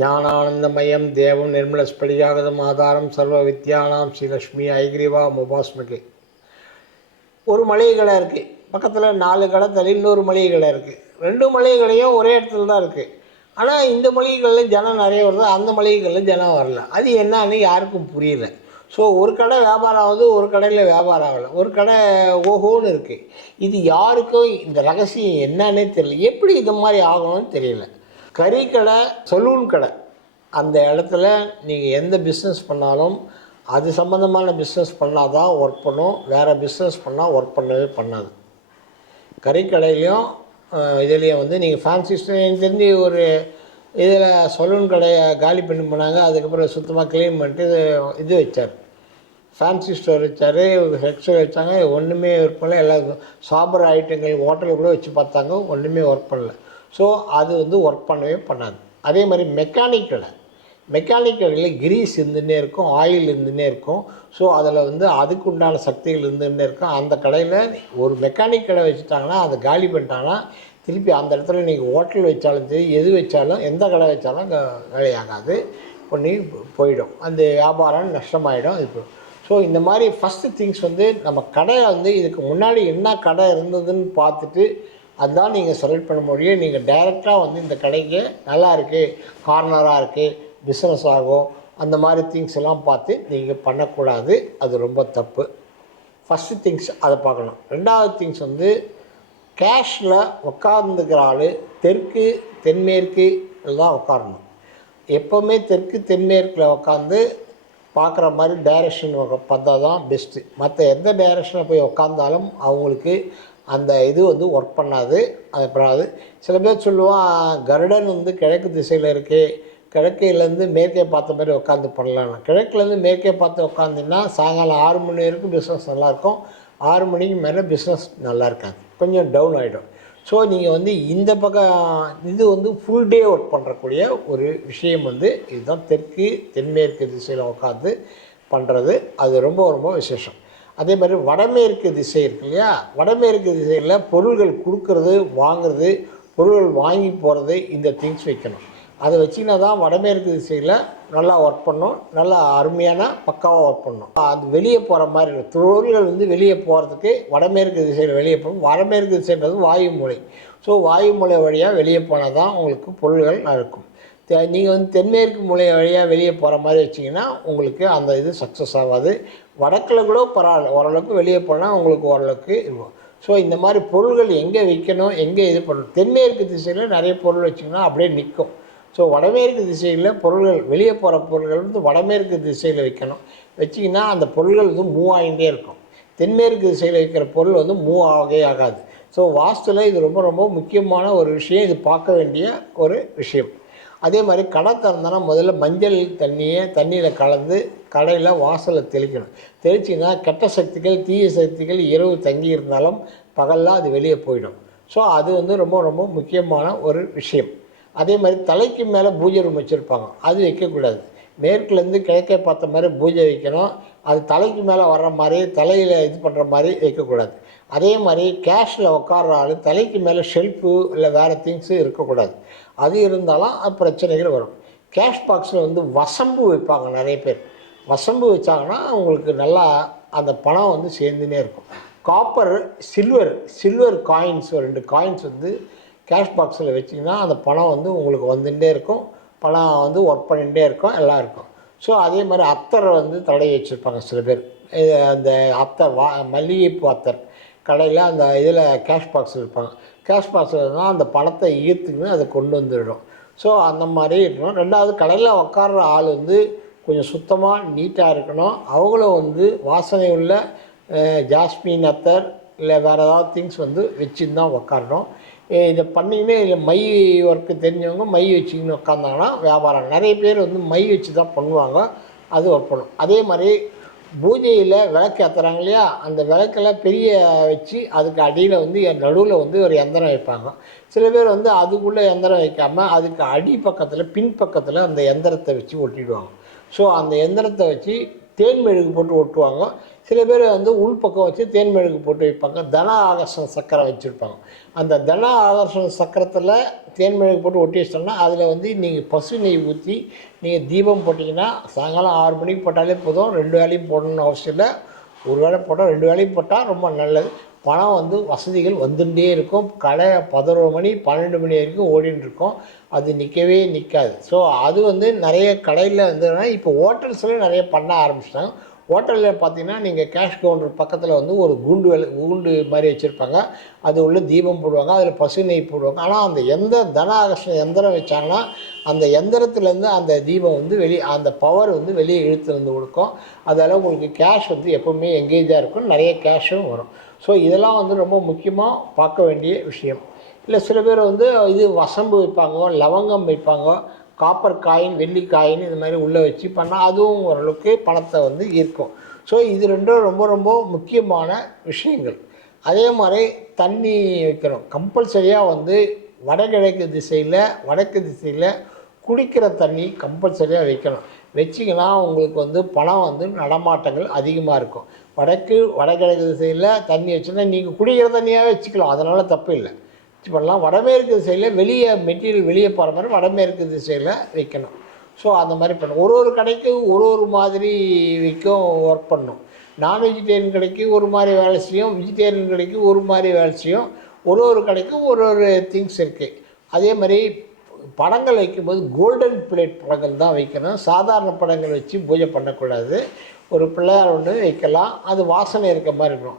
ஞானானந்தமயம் தேவம் நிர்மலஸ்படிகாகதம் ஆதாரம் சர்வ வித்யானாம் ஸ்ரீலக்ஷ்மி ஐகிரிவா முபாஸ்மிகே. ஒரு மளிகை கடை இருக்குது, பக்கத்தில் 4 கடை தள்ளி இன்னொரு மளிகை கடை இருக்குது. 2 மளிகை கடையும் ஒரே இடத்துல தான் இருக்குது. ஆனால் இந்த மளிகை கடையில் ஜனம் நிறைய வருது, அந்த மளிகை கடையில் ஜனம் வரல. அது என்னன்னு யாருக்கும் புரியல. ஸோ ஒரு கடை வியாபாரம் ஆகுது, ஒரு கடையில் வியாபாரம் ஆகலை. ஒரு கடை ஓஹோன்னு இருக்குது. இது யாருக்கும் இந்த ரகசியம் என்னன்னே தெரியல. எப்படி இது மாதிரி ஆகணும்னு தெரியல. கறிக்கடை, சலூன் கடை, அந்த இடத்துல நீங்கள் எந்த பிஸ்னஸ் பண்ணாலும் அது சம்மந்தமான பிஸ்னஸ் பண்ணால் தான் ஒர்க் பண்ணும். வேறு பிஸ்னஸ் பண்ணால் ஒர்க் பண்ணவே பண்ணாது. கறிக்கடையிலையும் இதுலேயும் வந்து நீங்கள் ஃபேன்சி ஸ்டோர் தெரிஞ்சு ஒரு இதில் சலூன் கடையை காலி பண்ணி போனாங்க. அதுக்கப்புறம் சுத்தமாக க்ளீன் பண்ணிட்டு இது வச்சார், ஃபேன்சி ஸ்டோர் வச்சார், ஹெக்ஸ்டோர் வச்சாங்க. ஒன்றுமே ஒர்க் பண்ணல. எல்லாருக்கும் சாப்பிட்ற ஐட்டங்கள் ஹோட்டலில் கூட வச்சு பார்த்தாங்க, ஒன்றுமே ஒர்க் பண்ணல. ஸோ அது வந்து ஒர்க் பண்ணவே பண்ணாது. அதே மாதிரி மெக்கானிக் கடையில் கிரீஸ் இருந்துகிட்டே இருக்கும், ஆயில் இருந்துகிட்டே இருக்கும். ஸோ அதில் வந்து அதுக்கு உண்டான சக்திகள் இருந்துகிட்டே இருக்கும். அந்த கடையில் ஒரு மெக்கானிக் கடை வச்சுட்டாங்கன்னா, அதை காலி பண்ணிட்டாங்கன்னா திருப்பி அந்த இடத்துல நீங்கள் ஹோட்டல் வச்சாலும் சரி, எது வச்சாலும், எந்த கடை வச்சாலும் வேலையாகாது, பண்ணி போயிடும். அந்த வியாபாரம் நஷ்டமாயிடும். இது ஸோ இந்த மாதிரி ஃபஸ்ட்டு திங்ஸ் வந்து நம்ம கடையை வந்து இதுக்கு முன்னாடி என்ன கடை இருந்ததுன்னு பார்த்துட்டு அதுதான் நீங்கள் செலக்ட் பண்ண முடியும். நீங்கள் டைரெக்டாக வந்து இந்த கடைக்கு நல்லா இருக்குது, கார்னராக இருக்குது, பிஸ்னஸ் ஆகும், அந்த மாதிரி திங்ஸ் எல்லாம் பார்த்து நீங்கள் பண்ணக்கூடாது. அது ரொம்ப தப்பு. ஃபஸ்ட்டு திங்ஸ் அதை பார்க்கணும். 2வது திங்ஸ் வந்து கேஷில் உட்கார்ந்துக்கிற ஆள் தெற்கு தென்மேற்கு தான் உட்காரணும். எப்போவுமே தெற்கு தென்மேற்கில் உட்காந்து பார்க்குற மாதிரி டைரெக்ஷன் பார்த்தா தான் பெஸ்ட்டு. மற்ற எந்த டைரெக்ஷனில் போய் உட்காந்தாலும் அவங்களுக்கு அந்த இது வந்து ஒர்க் பண்ணாது. அது பண்ணாது. சில பேர் சொல்லுவான், கருடன் வந்து கிழக்கு திசையில் இருக்குது, கிழக்கையிலேருந்து மேற்கே பார்த்த மாதிரி உட்காந்து பண்ணலான்னு. கிழக்குலேருந்து மேற்கே பார்த்து உட்காந்திங்கன்னா சாயங்காலம் 6 மணி வரைக்கும் பிஸ்னஸ் நல்லாயிருக்கும். 6 மணிக்கு மேலே பிஸ்னஸ் நல்லா இருக்காது, கொஞ்சம் டவுன் ஆகிடும். ஸோ நீங்கள் வந்து இந்த பக்கம் இது வந்து ஃபுல் டே ஒர்க் பண்ணுறக்கூடிய ஒரு விஷயம் வந்து இதுதான். தெற்கு தென்மேற்கு திசையில் உட்காந்து பண்ணுறது அது ரொம்ப ரொம்ப விசேஷம். அதே மாதிரி வடமேற்கு திசை இருக்கு இல்லையா, வடமேற்கு திசையில் பொருள்கள் கொடுக்கறது, வாங்கிறது, பொருள்கள் வாங்கி போகிறது, இந்த திங்ஸ் வைக்கணும். அதை வச்சிங்கன்னா தான் வடமேற்கு திசையில் நல்லா ஒர்க் பண்ணணும், நல்லா அருமையான பக்காவாக ஒர்க் பண்ணணும். அது வெளியே போகிற மாதிரி இருக்கும். பொருள்கள் வந்து வெளியே போகிறதுக்கு வடமேற்கு திசையில் வெளியே போகணும். வடமேற்கு திசைன்றது வாயு மூலை. ஸோ வாயு மூலை வழியாக வெளியே போனால் தான் உங்களுக்கு பொருள்கள் இருக்கும். நீங்கள் வந்து தென்மேற்கு மூலை வழியாக வெளியே போகிற மாதிரி வச்சிங்கன்னா உங்களுக்கு அந்த இது சக்ஸஸ் ஆகாது. வடக்கில் கூட பரவாயில்ல, ஓரளவுக்கு வெளியே போனால் உங்களுக்கு ஓரளவுக்கு இருக்கும். ஸோ இந்த மாதிரி பொருள்கள் எங்கே விற்கணும், எங்கே இது பண்ணணும். தென்மேற்கு திசையில் நிறைய பொருள் வச்சிங்கன்னா அப்படியே நிற்கும். ஸோ வடமேற்கு திசையில் பொருள்கள் வெளியே போகிற பொருள்கள் வந்து வடமேற்கு திசையில் வைக்கணும். வச்சிங்கன்னா அந்த பொருள்கள் வந்து மூவ் ஆகிட்டே இருக்கும். தென்மேற்கு திசையில் வைக்கிற பொருள் வந்து மூவ் ஆகவே ஆகாது. ஸோ வாஸ்துவில் இது ரொம்ப ரொம்ப முக்கியமான ஒரு விஷயம். இது பார்க்க வேண்டிய ஒரு விஷயம். அதே மாதிரி கடை திறந்தோன்னா முதல்ல மஞ்சள் தண்ணியில் கலந்து கடையில் வாசலில் தெளிக்கணும். தெளிச்சிங்கன்னா கெட்ட சக்திகள், தீய சக்திகள் இரவு தங்கி இருந்தாலும் பகலில் அது வெளியே போயிடும். ஸோ அது வந்து ரொம்ப ரொம்ப முக்கியமான ஒரு விஷயம். அதே மாதிரி தலைக்கு மேலே பூஜை ரூம் வச்சுருப்பாங்க, அது வைக்கக்கூடாது. மேற்குலேருந்து கிழக்கே பார்த்த மாதிரி பூஜை வைக்கணும். அது தலைக்கு மேலே வர்ற மாதிரி, தலையில் இது பண்ணுற மாதிரி வைக்கக்கூடாது. அதே மாதிரி கேஷில் உட்கார்ற ஆள் தலைக்கு மேலே ஷெல்ஃபு இல்லை வேறு திங்ஸு இருக்கக்கூடாது. அது இருந்தாலும் அது பிரச்சனைகள் வரும். கேஷ் பாக்ஸில் வந்து வசம்பு வைப்பாங்க நிறைய பேர். வசம்பு வச்சாங்கன்னா அவங்களுக்கு நல்லா அந்த பணம் வந்து சேர்ந்துனே இருக்கும். காப்பர், சில்வர் காயின்ஸ், 2 காயின்ஸ் வந்து கேஷ் பாக்ஸில் வச்சிங்கன்னா அந்த பணம் வந்து உங்களுக்கு வந்துகிட்டே இருக்கும். பணம் வந்து ஒர்க் பண்ணிகிட்டே இருக்கும், எல்லாம் இருக்கும். ஸோ அதே மாதிரி அத்தரை வந்து தடவி வச்சுருப்பாங்க சில பேர். அந்த அத்தர் மல்லிகைப்பூ அத்தர் கடையில் அந்த இதில் கேஷ் பாக்ஸில் இருப்பாங்க. கேஷ் பாக்ஸில் தான் அந்த பணத்தை ஈர்த்துக்குன்னு அதை கொண்டு வந்துவிடும். ஸோ அந்த மாதிரி இருக்கணும். 2வது கடையில் உட்கார்ற ஆள் வந்து கொஞ்சம் சுத்தமாக நீட்டாக இருக்கணும். அவங்களும் வந்து வாசனை உள்ள ஜாஸ்மின் அத்தர் இல்லை வேறு ஏதாவது திங்ஸ் வந்து வச்சுன்னு தான் உட்காரணும். இதை பண்ணிங்கன்னா இதில் மை ஒர்க்கு தெரிஞ்சவங்க மை வச்சுக்கின்னு உட்காந்தாங்கன்னா வியாபாரம். நிறைய பேர் வந்து மை வச்சு தான் பண்ணுவாங்க, அது ஒர்க் பண்ணும். அதே மாதிரி பூஜையில் விளக்கு ஏற்றுறாங்க இல்லையா, அந்த விளக்கெல்லாம் பெரிய வச்சு அதுக்கு அடியில் வந்து நடுவில் வந்து ஒரு எந்திரம் வைப்பாங்க. சில பேர் வந்து அதுக்குள்ளே எந்திரம் வைக்காமல் அதுக்கு அடி பக்கத்தில் பின்பக்கத்தில் அந்த எந்திரத்தை வச்சு ஒட்டிடுவாங்க. ஸோ அந்த எந்திரத்தை வச்சு தேன் மெழுகு போட்டு ஒட்டுவாங்க. சில பேர் வந்து உள்பக்கம் வச்சு தேன்மெழுகு போட்டு வைப்பாங்க. தன ஆகர்ஷண சக்கரம் வச்சுருப்பாங்க. அந்த தன ஆகர்ஷண சக்கரத்தில் தேன்மெழுகு போட்டு ஒட்டி வச்சிட்டோம்னா அதில் வந்து நீங்கள் பசு நெய் ஊற்றி நீங்கள் தீபம் போட்டிங்கன்னா சாயங்காலம் 6 மணிக்கு போட்டாலே போதும். 2 வேளையும் போடணும்னு அவசியம் இல்லை. ஒரு வேளை போட்டால் 2 வேளையும் போட்டால் ரொம்ப நல்லது. பணம் வந்து வசதிகள் வந்துட்டே இருக்கும். கடை 11 மணி 12 மணி வரைக்கும் ஓடின்னு இருக்கும். அது நிற்கவே நிற்காது. ஸோ அது வந்து நிறைய கடையில் வந்துன்னா இப்போ ஹோட்டல்ஸ்லேயும் நிறைய பண்ண ஆரம்பிச்சிட்டாங்க. ஹோட்டலில் பார்த்தீங்கன்னா நீங்கள் கேஷ் கவுண்டர் பக்கத்தில் வந்து ஒரு கூண்டு மாதிரி வச்சுருப்பாங்க. அது உள்ள தீபம் போடுவாங்க. அதில் பசு நெய் போடுவாங்க. ஆனால் அந்த தன ஆகர்ஷண எந்திரம் வச்சாங்கன்னா அந்த எந்திரத்துலேருந்து அந்த தீபம் வந்து அந்த பவர் வந்து வெளியே இழுத்து வந்து கொடுக்கும். அதால் உங்களுக்கு கேஷ் வந்து எப்போவுமே எங்கேஜாக இருக்கும். நிறைய கேஷும் வரும். ஸோ இதெல்லாம் வந்து ரொம்ப முக்கியமாக பார்க்க வேண்டிய விஷயம். இல்லை சில பேர் வந்து இது வசம்பு வைப்பாங்க, லவங்கம் வைப்பாங்க, காப்பர் காயின், வெள்ளி காயின் இது மாதிரி உள்ளே வச்சு பண்ணால் அதுவும் ஓரளவுக்கு பணத்தை வந்து ஈர்க்கும். ஸோ இது ரெண்டும் ரொம்ப ரொம்ப முக்கியமான விஷயங்கள். அதே மாதிரி தண்ணி வைக்கணும். கம்பல்சரியாக வந்து வடக்கு திசையில் குடிக்கிற தண்ணி கம்பல்சரியாக வைக்கணும். வச்சிங்கன்னா உங்களுக்கு வந்து பணம் வந்து நடமாட்டங்கள் அதிகமாக இருக்கும். வடகிழக்கு திசையில் தண்ணி வச்சுன்னா நீங்கள் குடிக்கிற தண்ணியாகவே வச்சுக்கலாம். அதனால் தப்பு இல்லை, பண்ணலாம். வடமேற்கு திசையில் மெட்டீரியல் வெளியே போகிற மாதிரி வடமேற்கு திசையில் வைக்கணும். ஸோ அந்த மாதிரி பண்ணணும். ஒரு கடைக்கு ஒரு மாதிரி ஒர்க் பண்ணணும். நான் வெஜிடேரியன் கடைக்கு ஒரு மாதிரி வேலை செய்யும், வெஜிடேரியன் கடைக்கு ஒரு மாதிரி வேலை செய்யும். ஒரு கடைக்கும் ஒரு திங்ஸ் இருக்குது. அதே மாதிரி படங்கள் வைக்கும்போது கோல்டன் பிளேட் படங்கள் தான் வைக்கணும். சாதாரண படங்கள் வச்சு பூஜை பண்ணக்கூடாது. ஒரு பிள்ளையார் ஒன்று வைக்கலாம், அது வாசனை இருக்க மாதிரி இருக்கணும்.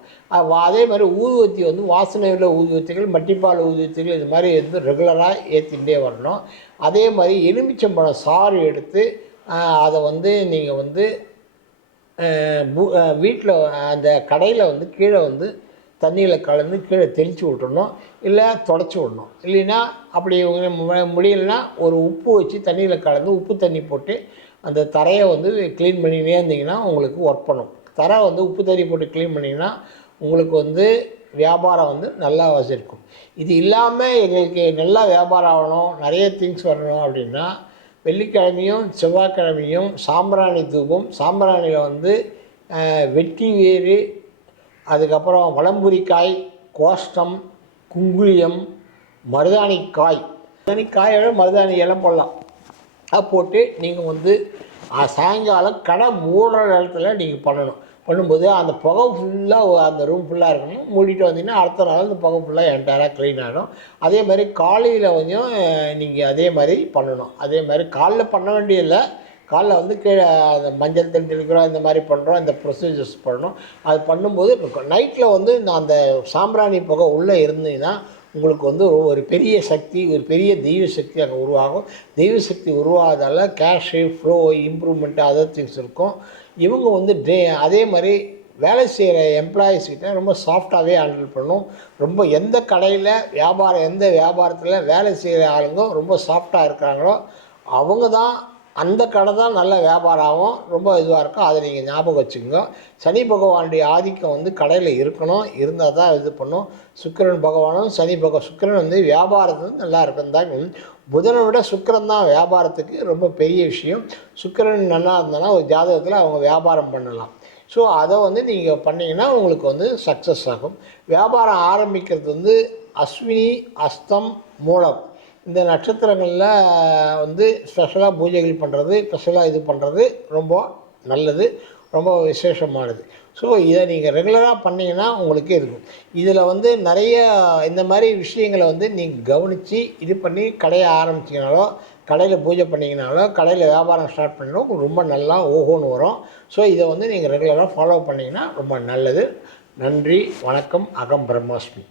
அதே மாதிரி ஊதுவத்தி வந்து வாசனை உள்ள ஊதுவத்திகள், மட்டிப்பால் ஊதுவத்திகள் இது மாதிரி வந்து ரெகுலராக ஏற்றிகிட்டே வரணும். அதே மாதிரி எலுமிச்சம்பழம் சாறு எடுத்து அதை வந்து நீங்கள் வந்து வீட்டில் அந்த கடையில் வந்து கீழே வந்து தண்ணியில் கலந்து கீழே தெளித்து விட்டுறணும், இல்லை தொடச்சி விடணும். இல்லைன்னா அப்படி முடியலைன்னா ஒரு உப்பு வச்சு தண்ணியில் கலந்து உப்பு தண்ணி போட்டு அந்த தரையை வந்து க்ளீன் பண்ணினே இருந்தீங்கன்னா உங்களுக்கு ஒர்க் பண்ணும். தரை வந்து உப்பு தண்ணி போட்டு க்ளீன் பண்ணிங்கன்னா உங்களுக்கு வந்து வியாபாரம் வந்து நல்லா வசிருக்கும். இது இல்லாமல் எங்களுக்கு நல்லா வியாபாரம் ஆகணும், நிறைய திங்ஸ் வரணும் அப்படின்னா வெள்ளிக்கிழமையும் செவ்வாய்க்கிழமையும் சாம்பிராணி தூபம், சாம்பிராணியில் வந்து வெட்டி வேறு, அதுக்கப்புறம் வலம்புரிக்காய், கோஷ்டம், குங்குளியம், மருதாணிக்காய், மருதாணிக்காயோட மருதாணி இலை போடலாம். அதை போட்டு நீங்கள் வந்து சாயங்காலம் கடை மூடுற இடத்துல நீங்கள் பண்ணும்போது அந்த புகை ஃபுல்லாக அந்த ரூம் ஃபுல்லாக இருக்கணும். மூடிட்டு வந்தீங்கன்னா அடுத்த நாள் அந்த புகை ஃபுல்லாக என்டையராக க்ளீன் ஆகிடும். அதே மாதிரி காலையில் கொஞ்சம் நீங்கள் அதே மாதிரி பண்ணணும். அதே மாதிரி காலைல பண்ண வேண்டியதில்லை, காலைல வந்து கீழே அந்த மஞ்சள் தண்ணி தெளிக்கிறோம், இந்த மாதிரி பண்ணுறோம், இந்த ப்ரொசீஜர்ஸ் பண்ணணும். அது பண்ணும்போது நைட்டில் வந்து நான் அந்த சாம்பிராணி புகை உள்ளே இருந்தீங்கன்னா உங்களுக்கு வந்து ஒரு பெரிய சக்தி, ஒரு பெரிய தெய்வ சக்தி அங்கே உருவாகும். தெய்வ சக்தி உருவாகிறதால cash flow improvement other things இருக்கும். இவங்க வந்து அதே மாதிரி வேலை செய்கிற எம்ப்ளாயீஸ்கிட்ட ரொம்ப சாஃப்டாகவே ஹேண்டில் பண்ணணும். ரொம்ப எந்த கடையில் எந்த வியாபாரத்தில் வேலை செய்கிற ஆளுங்க ரொம்ப சாஃப்டாக இருக்கிறாங்களோ அவங்க தான் அந்த கடை தான் நல்ல வியாபாரம் ஆகும், ரொம்ப இதுவாக இருக்கும். அதை நீங்கள் ஞாபகம் வச்சுக்கோங்க. சனி பகவானுடைய ஆதிக்கம் வந்து கடையில் இருக்கணும், இருந்தால் தான் இது பண்ணும். சுக்கிரன் பகவானும் சுக்கிரன் வந்து வியாபாரத்துக்கு நல்லா இருக்கும் தான். புதனை விட சுக்கிரன் தான் வியாபாரத்துக்கு ரொம்ப பெரிய விஷயம். சுக்கிரன் நல்லா இருந்தனா ஒரு ஜாதகத்தில் அவங்க வியாபாரம் பண்ணலாம். ஸோ அதை வந்து நீங்கள் பண்ணிங்கன்னா உங்களுக்கு வந்து சக்ஸஸ் ஆகும். வியாபாரம் ஆரம்பிக்கிறது வந்து அஸ்வினி, அஸ்தம், மூலம் இந்த நட்சத்திரங்களில் வந்து ஸ்பெஷலாக பூஜைகள் பண்ணுறது, ஸ்பெஷலாக இது பண்ணுறது ரொம்ப நல்லது, ரொம்ப விசேஷமானது. ஸோ இதை நீங்கள் ரெகுலராக பண்ணிங்கன்னா உங்களுக்கே இருக்கும். இதில் வந்து நிறைய இந்த மாதிரி விஷயங்களை வந்து நீங்கள் கவனித்து இது பண்ணி கடையை ஆரம்பிச்சிங்கனாலோ, கடையில் பூஜை பண்ணிங்கனாலோ, கடையில் வியாபாரம் ஸ்டார்ட் பண்ணினாலும் ரொம்ப நல்லா ஓஹோன்னு வரும். ஸோ இதை வந்து நீங்கள் ரெகுலராக ஃபாலோ பண்ணிங்கன்னா ரொம்ப நல்லது. நன்றி, வணக்கம். அகம் பிரம்மாஸ்மி.